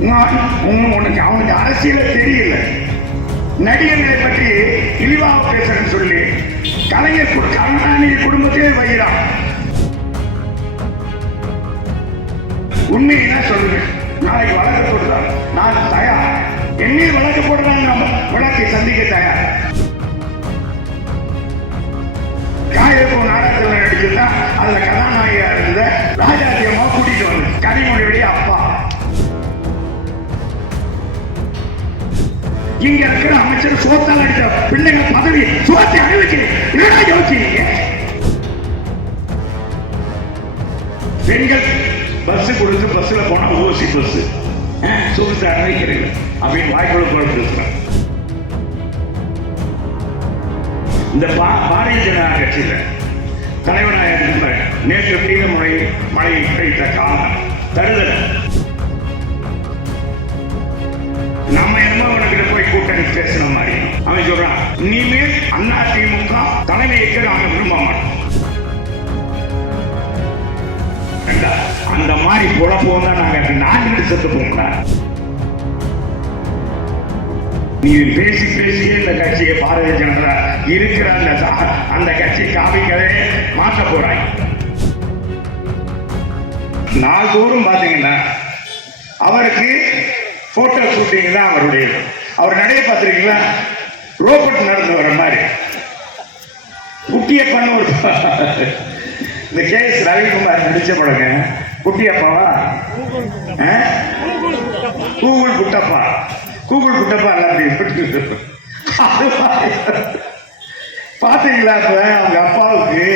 உனக்கு அவனுக்கு அரசியல தெரியல. நடிகர்களை பற்றி இழிவாக பேசுறேன்னு சொல்லி கலைஞர் கருணாநிதி குடும்பத்தையே வைகிறான். உண்மையை என்ன சொல்லுங்க, நாளைக்கு வழக்கு போடுறாங்க, நான் தயார். என்னையும் வழக்கு போடுறாங்க, நம்ம வழக்கை சந்திக்க தயார். காயப்போ நாடகத்தில் நடிச்சுன்னா அதுல கதாநாயகியா இருந்த ராஜாஜி அம்மா கூட்டிட்டு வந்து கனிமொழியுடைய அப்பா. இங்க இருக்கிற அமைச்சர் சோத்தால் அடித்த பிள்ளைங்க பதவி சோத்தை அறிவிக்கிறேன். என்னடா யோசிக்கிறீங்க? பெண்கள் பஸ் கொடுத்து பஸ்ல போனா ஓசி பஸ் சோத்தை அறிவிக்கிறீங்க அப்படின்னு வாய்ப்புள்ள பேசுறாங்க. இந்த பாரதிய ஜனதா கட்சியில தலைவனாக இருந்த நேற்று தீர மழை கிடைத்த காலம் தருதல். நம்ம என்பவனுக்கு போய் கூட்டணி பேசின மாதிரி அவன் சொல்றான், இனிமேல் அண்ணா திமுக தலைமையேற்க நாங்க விரும்ப மாட்டோம். அந்த மாதிரி குழப்பம் தான் நாங்க நான்கு செத்து போங்களா. நீ பேசி பேசியே இந்த கட்சியை பாரதிய ஜனதா இருக்கிற அந்த கட்சி காவிகளே மாற்ற போறாங்க. நாள்தோறும் பாத்தீங்கன்னா அவருக்கு போட்டோ ஷூட்டிங் தான் அவருடைய. அவர் நடைய பார்த்திருக்கீங்களா? ரோபோட் நடந்து வர மாதிரி குட்டியப்பன் ஒரு இந்த கேஎஸ் ரவிக்குமார் நடிச்ச படங்க. குட்டியப்பாவா? கூகுள் குட்டப்பா, கூகுள் குட்டப்பா எல்லாத்தையும் பாத்தீங்களா? இப்ப அவங்க அப்பாவுக்கு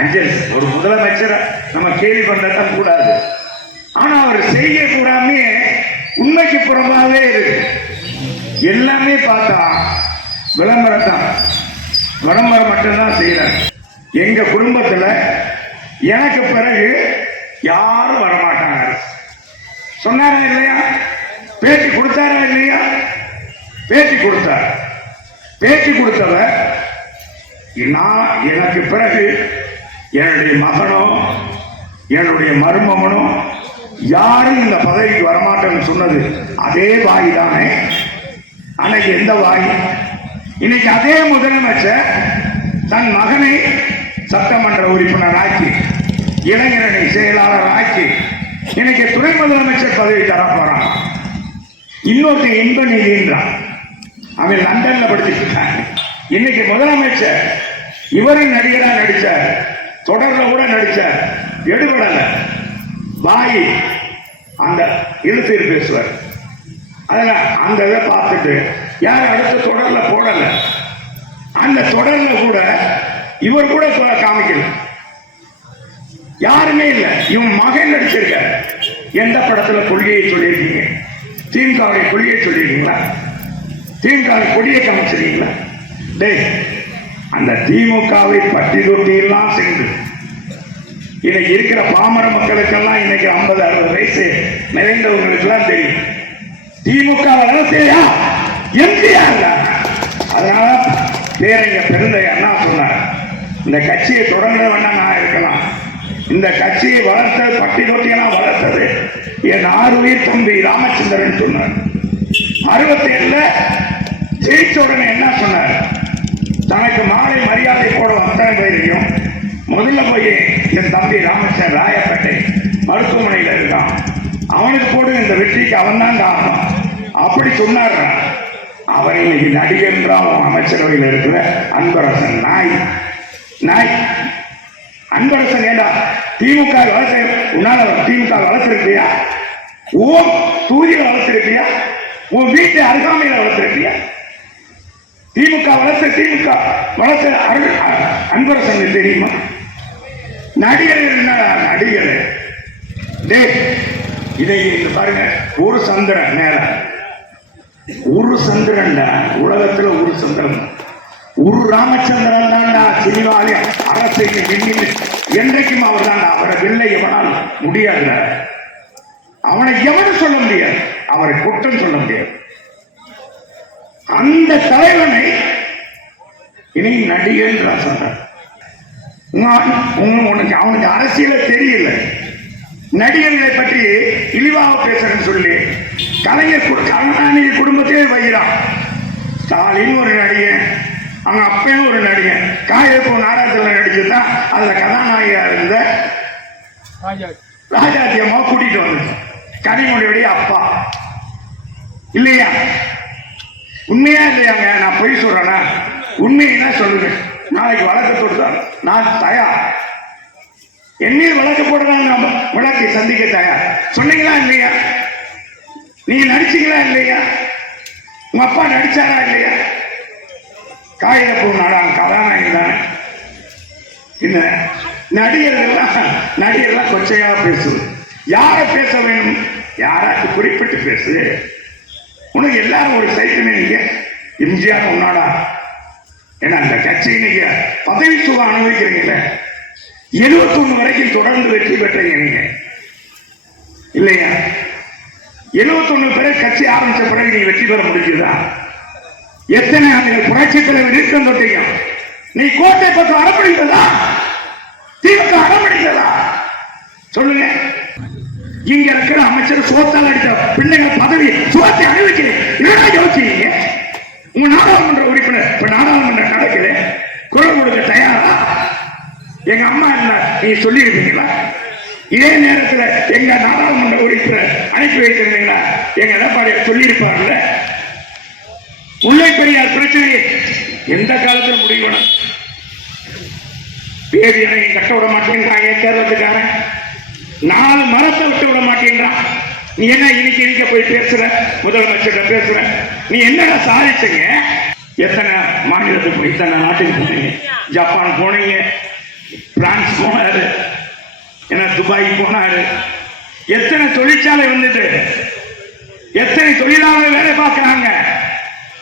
அஞ்சல் ஒரு முதலமைச்சரை நம்ம கேள்வி பண்ணதான் கூடாது. ஆனா அவர் செய்ய கூடாமே உண்மைக்கு புறமாவே இருக்கு. எல்லாமே பார்த்தா விளம்பரம் தான், விளம்பரம் மட்டும்தான் செய்யறாங்க. எங்க குடும்பத்துல எனக்கு பிறகு யாரும் வரமாட்டாங்க. சொன்னாரா இல்லையா? பேட்டி கொடுத்தாரா இல்லையா? பேட்டி கொடுத்தார். பேட்டி கொடுத்தவர் நான் எனக்கு பிறகு என்னுடைய மகனோ என்னுடைய மருமகனோ யாரும் இந்த பதவிக்கு வரமாட்டேன்னு சொன்னது அதே வாய் தானே. அன்னைக்கு எந்த வாய்? இன்னைக்கு அதே முதலமைச்சர் தன் மகனை சட்டமன்ற உறுப்பினர் ஆக்கி, இளைஞரணி செயலாளர் ஆக்கி, இன்னைக்கு துணை முதலமைச்சர் பதவி தர போறான். இன்னொரு இன்ப நிதின்றான். அவன் லண்டன்ல படிச்சுட்டு இருக்காங்க. இன்னைக்கு முதலமைச்சர் இவரும் நடிகரா நடிச்சார், தொடர்ல கூட நடிச்சார், எடுபடல. வாய் அந்த எழுத்து பேசுவார். அதெல்லாம் அந்த இதை பார்த்துட்டு யார் அடுத்த தொடர்ல போடல. அந்த தொடர்ல கூட இவர் கூட காமிக்கல, யாருமே இல்லை. இவன் மகன் நடிச்சிருக்க. எந்த படத்துல கொள்கையை சொல்லியிருக்கீங்க? திமுகவுடைய கொள்கையை சொல்லியிருக்கீங்களா? திமுக கொடியை காமிச்சிருக்கீங்களா? டேய், அந்த திமுகவை பட்டி தொட்டியெல்லாம் சேர்ந்து இன்னைக்கு இருக்கிற பாமர மக்களுக்கெல்லாம் இன்னைக்கு 50-60 வயசு நிறைந்தவங்களுக்கு எல்லாம் தெரியும் திமுக வளர்ச்சியா எம்ஜிஆர். அதனால பேரங்க பெருந்தை அண்ணா சொன்னார், இந்த கட்சியை தொடர்ந்து வேணா நான் இருக்கலாம். இந்த கட்சியை வளர்த்தது பட்டி தொட்டியெல்லாம் வளர்த்தது என் 6 உயிர் தம்பி ராமச்சந்திரன் சொன்னார். 67ல ஜெயிச்ச உடனே என்ன சொன்னார்? தனக்கு மாலை மரியாதை போட அத்தனை பேரையும் முதல்ல போய் என் தம்பி ராமச்சந்திரன் ராயப்பேட்டை மருத்துவமனையில் இருக்கான், அவனுக்கு போடு, இந்த வெற்றிக்கு அவன் தான் காரணம் அப்படி சொன்னார். அவர் இன்னைக்கு நடிகர் அமைச்சரவையில் இருக்கிற அன்பரசன் நாய் நாய். அன்பரசன் ஏண்டா திமுக வளர்த்த? உன்னால திமுக வளர்த்திருப்பியா? ஓ தூதியில் வளர்த்திருப்பியா? உன் வீட்டு அருகாமையில் வளர்த்திருப்பியா? திமுக வளர்த்த அன்பரசன் தெரியுமா? நடிகர் நடிகர். இதை பாருங்க, ஒரு சந்திரன் நேரம், ஒரு சந்திரன் உலகத்துல, ஒரு சந்திரன், ஒரு ராமச்சந்திரன் தான்டா சினிமாவிலே அரசியல். என்றைக்கும் அவர் தான். அவரை வெல்ல எவனால் முடியாது. அவனை எவனும் சொல்ல முடியாது, அவரை குற்றம் சொல்ல முடியாது. அந்த தலைவனை இனி நடிகர் சொன்னார். உனக்கு அவனுக்கு அரசியல தெரியல. நடிகர்களை பற்றி இழிவாக பேசுறேன்னு சொல்லி கருணாநிதி குடும்பத்தையே வைகிறான். ஸ்டாலின் ஒரு நடிகன், அவங்க அப்பையும் ஒரு நடிகன், காயப்போ நாடகத்தில் நடிச்சுதான் அதுல கதாநாயகியா இருந்த ராஜாத்தி அம்மா கூட்டிட்டு வந்து கனிமொழியுடைய அப்பா இல்லையா? உண்மையா இல்லையாங்க? நான் பொய் சொல்றேன்னா உண்மையா சொல்லுவேன். நாளைக்கு வழக்கு தொடுத்தாங்க, நான் தயார். என்னையும் வழக்கு போடுறாங்க, வழக்கை சந்திக்க தயார். சொன்னீங்களா இல்லையா? நீங்க நடிச்சீங்களா இல்லையா? உங்க அப்பா நடிச்சாரா இல்லையா? காகிதப்பூ நாடாங்க கதாநாயகி தானே. இந்த நடிகர்கள்லாம் கொச்சையா பேசுது. யார பேச வேணும்? யாராச்சும் குறிப்பிட்டு பேசு. உனக்கு எல்லாரும் ஒரு சைக்கிள் நீங்க எம்ஜிஆர் உன்னாடா. ஏன்னா அந்த கட்சி நீங்க பதவி சுகம் அனுபவிக்கிறீங்கல்ல, 71 வரைக்கும் தொடர்ந்து வெற்றி பெற்றீங்க நீங்க இல்லையா? 71 பிறகு கட்சி ஆரம்பிச்ச பிறகு நீங்க வெற்றி பெற முடிஞ்சுதா? எத்தனை ஆண்டுகள் புரட்சி தலைவர் இருக்கம் தொட்டீங்க. நீ கோட்டை பக்கம் அறப்படுகிறதா? திமுக அறப்படுகிறதா? சொல்லுங்க. இங்க இருக்கிற அமைச்சர் சோத்தால் அடித்த பிள்ளைகள் பதவி சுகத்தை அனுபவிக்கிறேன். இதெல்லாம் யோசிச்சீங்க. உங்க நாடாளுமன்ற உறுப்பினர் இப்ப நாடாளுமன்றம் நடக்குது, குரல் கொடுக்க தயாரா? எங்க அம்மா என்ன நீங்க சொல்லி இருப்பீங்களா? இதே நேரத்தில் எங்க நாடாளுமன்ற உறுப்பினர் அனுப்பி வைத்திருந்தீங்களா? எங்க எடப்பாடி சொல்லி இருப்பாங்கல்ல. முல்லை பெரியார் பிரச்சனையை எந்த காலத்தில் முடியணும்? பேர் எனக்கு கட்ட விட மாட்டேங்கிறாங்க தேர்தலுக்காரன். 4 மரத்தை விட்டு விட மாட்டேங்கிறான். நீ என்ன இன்னைக்கு போய் பேசுற, முதலமைச்சர் பேசுற, நீ என்னடா சாதிச்சீங்க? எத்தனை மாநிலத்துக்கு போய், இத்தனை நாட்டுக்கு போனீங்க. ஜப்பான் போனீங்க, பிரான்ஸ் போனாரு, என்ன துபாய் போனாரு. எத்தனை தொழிற்சாலை வந்தது, எத்தனை தொழிலாளர்கள் வேலை பார்க்கிறாங்க.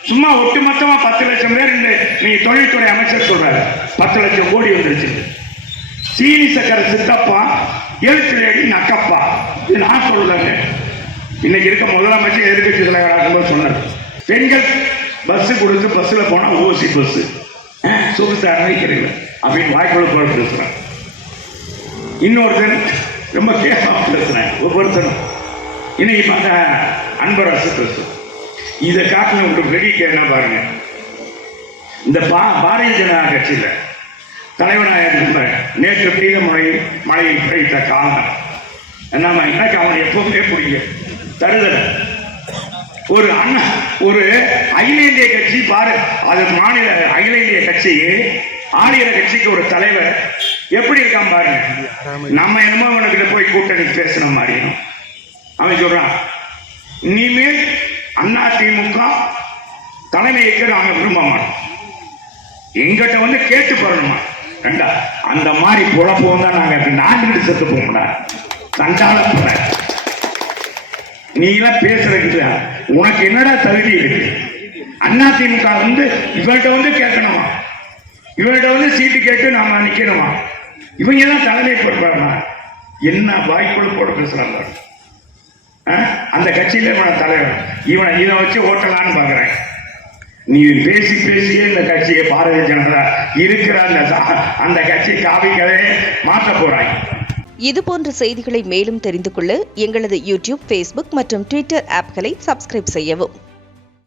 சும்மா ஒட்டுமொத்தமா 10 லட்சம் பேர் நீங்க தொழில்துறை அமைச்சர் சொல்றாரு. 10 லட்சம் கோடி வந்துருச்சு. சீனி சக்கரை சித்தப்பா, எழுத்துலேடி நக்கப்பா. இது நான் சொல்லுங்க. இன்னைக்கு இருக்க முதலமைச்சர் எதிர்கட்சி தலைவராக சொன்னார், பெண்கள் பஸ் கொடுத்து பஸ்ல போனா ஓசி பஸ் சொகுசு அனுமதிக்கிறீங்க அப்படின்னு வாய்ப்புள்ள போல பேசுறேன். இன்னொருத்தன் ரொம்ப கேட்காம பேசுறேன். ஒவ்வொருத்தனும் இன்னைக்கு பார்த்தா அன்பரசு பேசும். இதை காட்டின ஒரு பெரிய என்ன பாருங்க, இந்த பாரதிய ஜனதா கட்சியில தலைவனாக நேற்று பெய்த மழையை பெய்த காலம் நம்ம எனக்கு அவன் எப்பவுமே பிடிக்கும் தருதல். ஒரு அண்ணா ஒரு அகில இந்திய கட்சி பாரு, அது மாநில அகில இந்திய கட்சி ஆளுகிற கட்சிக்கு ஒரு தலைவர் எப்படி இருக்கான் பாருங்க. நம்ம என்னமோ அவனுக்கிட்ட போய் கூட்டணி பேசின மாதிரியும் அவன் சொல்றான், இனிமேல் அண்ணா திமுக தலைமைக்கு நாங்க விரும்ப மாட்டோம், எங்கிட்ட வந்து கேட்டு போறணுமா கண்டா. அந்த மாதிரி குழப்பம் தான் நாங்க நான்கு செத்து போகணும்டா. கண்டால போற நீ எல்லாம் பேசுறதுக்கு உனக்கு என்னடா தகுதி இருக்கு? அண்ணா திமுக வந்து இவர்கிட்ட வந்து கேட்கணுமா, இவர்கிட்ட வந்து சீட்டு கேட்டு நாம நிக்கணுமா? இவங்க தான் தலைமை பொறுப்பாங்க. என்ன வாய்ப்புகள் போட பேசுறாங்க அந்த கட்சியில. இவன தலைவர் இவனை இதை வச்சு ஓட்டலான்னு பாக்குறேன். நீ பேசி பேசியே இந்த கட்சியை பாரதிய ஜனதா இருக்கிற அந்த கட்சி காவிக்கவே மாற்ற போறாங்க. இதுபோன்ற செய்திகளை மேலும் தெரிந்து கொள்ள எங்களது யூடியூப், ஃபேஸ்புக் மற்றும் ட்விட்டர் ஆப்களை சப்ஸ்கிரைப் செய்யவும்.